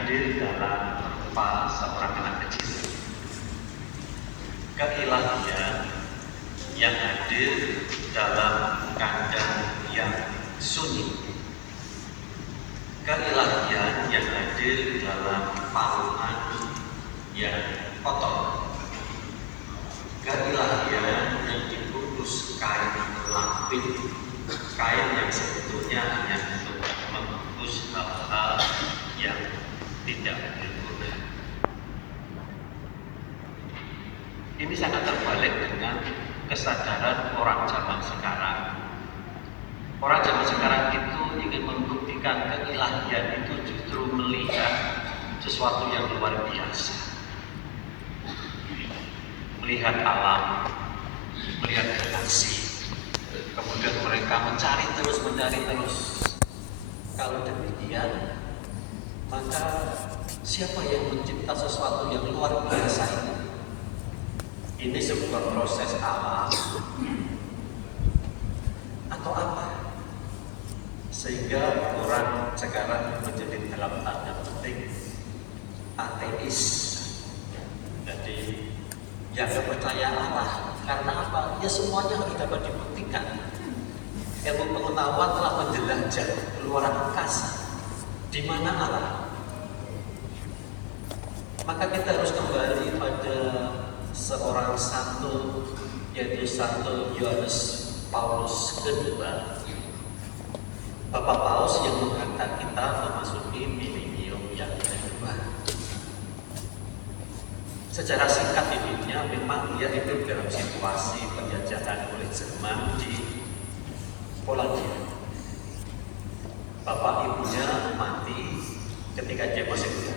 hadir dalam rupa seorang anak kecil. Keilahian yang hadir dalam keadaan yang sunyi. Keilahian yang hadir dalam palungan yang kotor. Keilahian yang dibungkus kain lapin, kain yang sebetulnya hanya untuk membungkus hal-hal yang tidak berguna. Ini sangat terbalik dengan kesadaran orang zaman sekarang. Orang zaman sekarang itu ingin membuktikan keilahian itu justru melihat sesuatu yang luar biasa. Melihat alam, melihat galaksi. Kemudian mereka mencari terus. Kalau demikian, maka siapa yang mencipta sesuatu yang luar biasa ini? Ini sebuah proses alam atau apa? Sehingga orang sekarang menjadi dalam tanda petik ateis. Jadi yang percaya Allah karena apa? Ya semuanya harus dapat dibuktikan. Ilmu pengetahuan telah menjelajah keluar angkasa. Di mana Allah? Maka kita harus kembali pada seorang santo, yaitu Santo Yohanes Paulus kedua, Bapak Paus yang mengangkat kita memasuki milenium yang kedua. Secara singkat hidupnya, memang dia hidup dalam situasi penjajahan oleh Jerman di Polandia. Bapak ibunya mati ketika dia masih muda.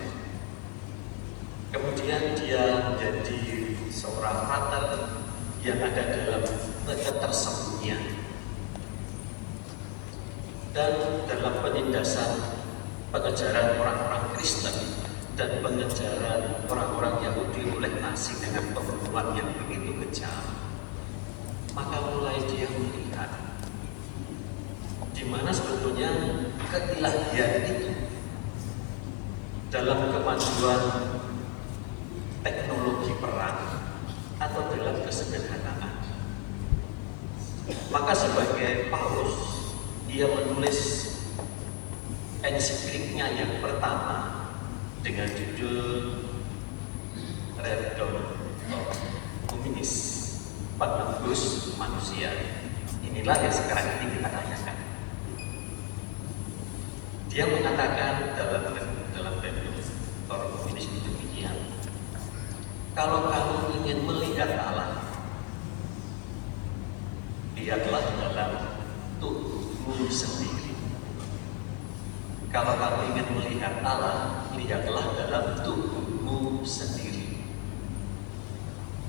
Kemudian dia menjadi seorang frater yang ada dalam ketersembunyian dan dalam penindasan pengejaran orang-orang Kristen dan pengejaran orang-orang Yahudi oleh Nazi dengan pembunuhan yang begitu kejam. Maka mulai dia melihat di mana sebetulnya keilahian itu dalam kemajuan teknologi perang atau dalam kesederhanaan. Maka sebagai Paulus, dia menulis ensikliknya yang pertama dengan judul Redemptor Hominis, penebus manusia. Inilah yang sekarang ini kita rayakan. Dia mengatakan dalam Redemptor Hominis itu demikian: kalau kamu ingin melihat Allah, lihatlah dalam tubuhmu sendiri. Kalau kamu ingin melihat Allah, lihatlah dalam tubuhmu sendiri.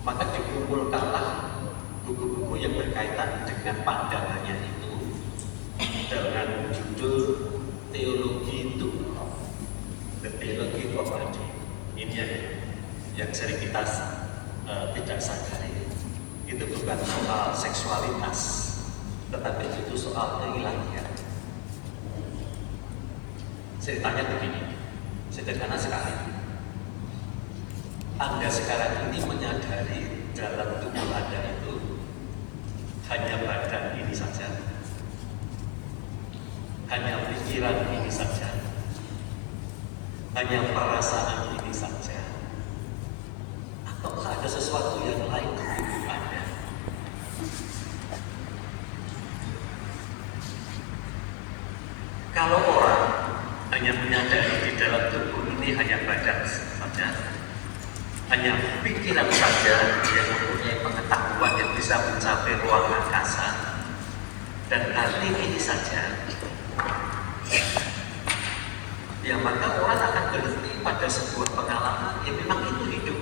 Maka dikumpulkanlah buku-buku yang berkaitan dengan pandangannya itu dengan judul Teologi Tubuh, The Theology of Body. Ini yang sering kita tidak sadari. Itu bukan soal seksualitas, tetapi itu soal keilahian. Ceritanya begini, sederhana sekali. Anda sekarang ini menyadari dalam tubuh Anda itu hanya badan ini saja, hanya pikiran ini saja, hanya perasaan ini saja, ataukah ada sesuatu yang lain di tubuh Anda? Kalau orang hanya menyadari di dalam tubuh ini hanya badan saja, hanya pikiran saja yang mempunyai pengetahuan yang bisa mencapai ruang angkasa, dan hati ini saja, ya maka orang akan berhenti pada sebuah pengalaman yang memang itu hidup.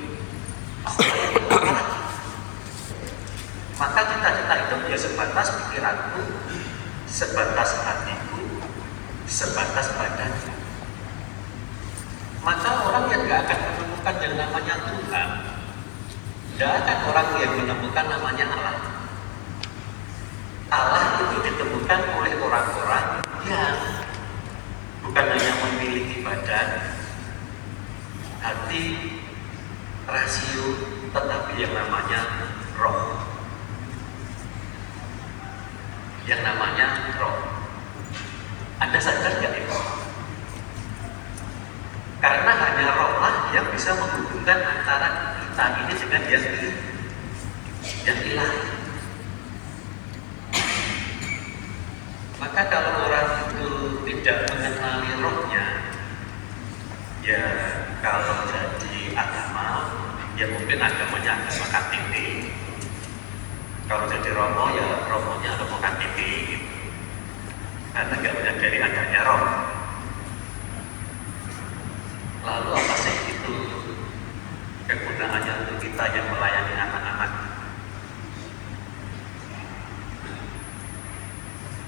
Maka cita-cita hidup ya sebatas pikiranku, sebatas hatiku, sebatas badanku. Maka orang yang gak akan menemukan yang namanya Tuhan, gak akan orang yang menemukan namanya Allah. Allah itu ditemukan oleh orang-orang yang bukan hanya memiliki badan, hati, rasio, tetapi yang namanya roh. Yang namanya roh. Anda sadar nggak itu? Karena hanya rohlah yang bisa menghubungkan antara kita ini dengan yang ilahi. Maka kalau orang itu tidak mengenali rohnya, ya kalau jadi agama, ya mungkin agamanya agama KTP. Kalau jadi romo, ya romonya romo KTP. Karena nggak menyadari adanya roh. Lalu apa sih itu kegunaannya untuk kita yang melayani anak-anak?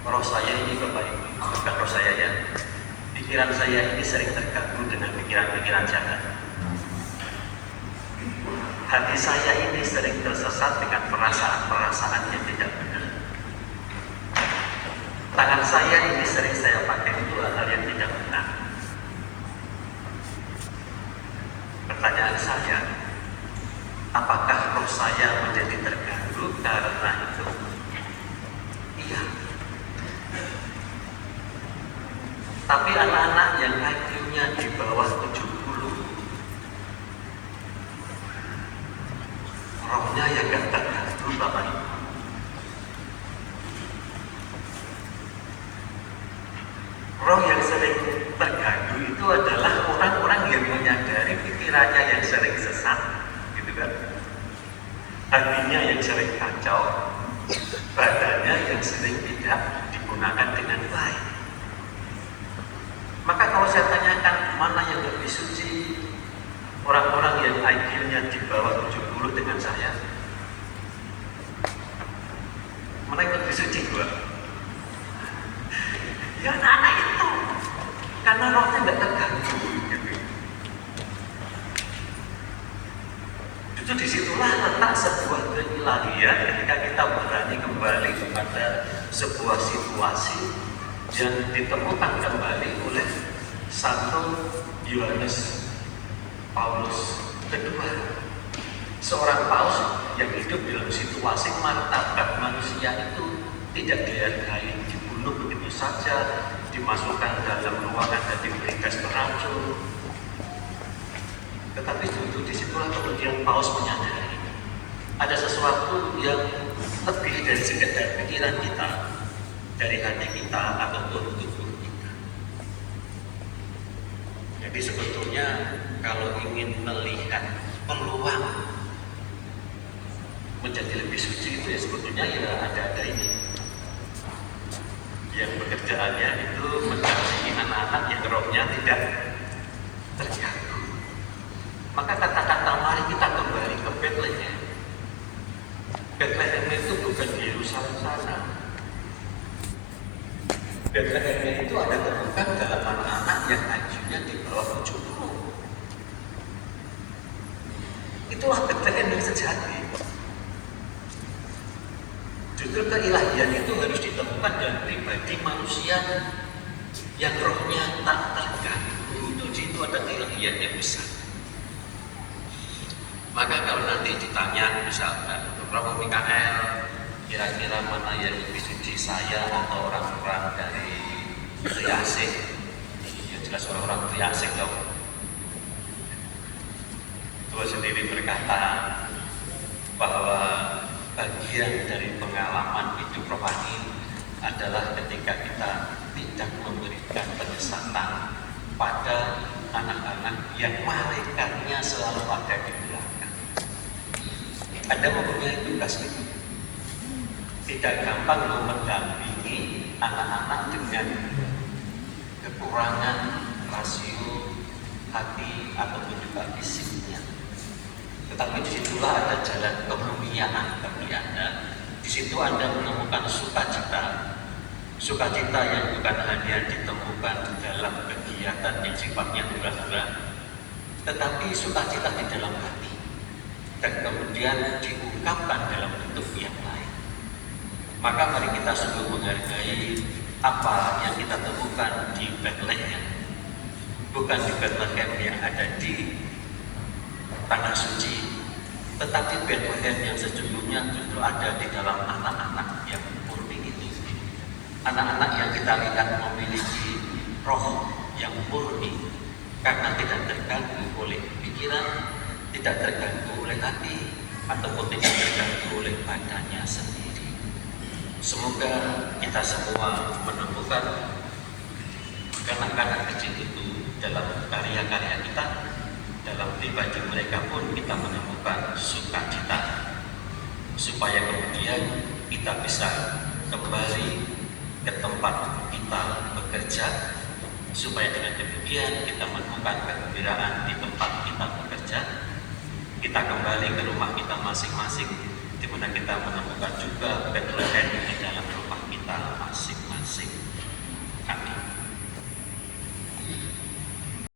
Roh saya ini Bapak Ibu, bukan roh saya ya. Pikiran saya ini sering terganggu dengan pikiran-pikiran jahat. Hati saya ini sering tersesat dengan perasaan-perasaan yang tidak benar. Tangan saya ini sering saya pakai untuk hal yang tidak benar. Pertanyaan saya, apakah roh saya menjadi terganggu karena itu? Iya. Tapi anak-anak yang IQ-nya di bawah 70, rohnya yang gak terganggu Bapak Ibu. Roh yang sering terganggu itu adalah orang-orang yang menyadari pikirannya yang sering sesat, gitu kan? Hatinya yang sering kacau, badannya yang sering tidak digunakan dengan baik. Maka kalau saya tanyakan mana yang lebih suci, orang-orang yang IQ-nya di bawah 70 dengan saya, mana yang lebih suci gua? Ya anak-anak itu, karena rohnya nggak terganggu. Gitu. Justru disitulah letak sebuah keilahian ketika kita berani kembali kepada sebuah situasi yang ditemukan kembali oleh Santo Yohanes Paulus II. Seorang paus yang hidup dalam situasi martabat manusia itu tidak dihargai, dibunuh begitu saja, dimasukkan dalam ruangan dan diberi gas beracun. Tetapi justru disitulah kemudian paus menyadari ada sesuatu yang lebih dari sekedar pikiran kita, dari hati kita ataupun tubuh kita. Jadi sebetulnya kalau ingin melihat peluang menjadi lebih suci itu ya sebetulnya ya ada ini yang pekerjaannya itu mendampingi anak-anak yang rohnya tidak terganggu. Maka kata-kata mari kita kembali ke Bethlehem. Bethlehem itu bukan di Yerusalem sana. Bethlehem itu ada temukan dalam anak-anak yang IQ-nya di bawah 70. Itulah Bethlehem yang sejati. Justru keilahian itu harus ditemukan dalam pribadi manusia yang rohnya tak terganggu. Itu ada keilahian yang besar. Maka kalau nanti ditanya misalkan Romo Mikael, kira-kira mana yang lebih suci, saya atau orang-orang dari Triasik? Ya jelas orang-orang Triasik dong. Tuhan sendiri berkata bahwa bagian dari pengalaman hidup rohani adalah ketika kita tidak memberikan penyesatan pada anak-anak yang malaikatnya selalu ada di belakang. Anda mempunyai tugas itu. Tidak gampang mendampingi anak-anak dengan kekurangan rasio hati ataupun juga fisiknya. Tetapi disitulah ada jalan kemuliaan bagi Anda. Di situ Anda menemukan sukacita. Sukacita yang bukan hanya ditemukan dalam kegiatan yang sifatnya hura-hura, tetapi sukacita di dalam hati. Dan kemudian diungkapkan dalam bentuk yang lain. Maka mari kita sungguh menghargai apa yang kita temukan di Bethlehem. Bukan di Bethlehem yang ada di tanah suci, tetapi Bethlehem yang sejujurnya justru ada di dalam anak-anak yang murni itu. Anak-anak yang kita lihat memiliki roh yang murni karena tidak terganggu oleh pikiran, tidak terganggu oleh hati, ataupun tidak terganggu oleh badannya sendiri. Semoga kita semua menemukan kanak-kanak kecil itu dalam karya-karya kita, dalam pribadi mereka pun kita menemukan sukacita, supaya kemudian kita bisa kembali ke tempat kita bekerja, supaya dengan demikian kita menemukan kegembiraan di tempat kita bekerja. Kita kembali ke rumah kita masing-masing, di mana kita menemukan juga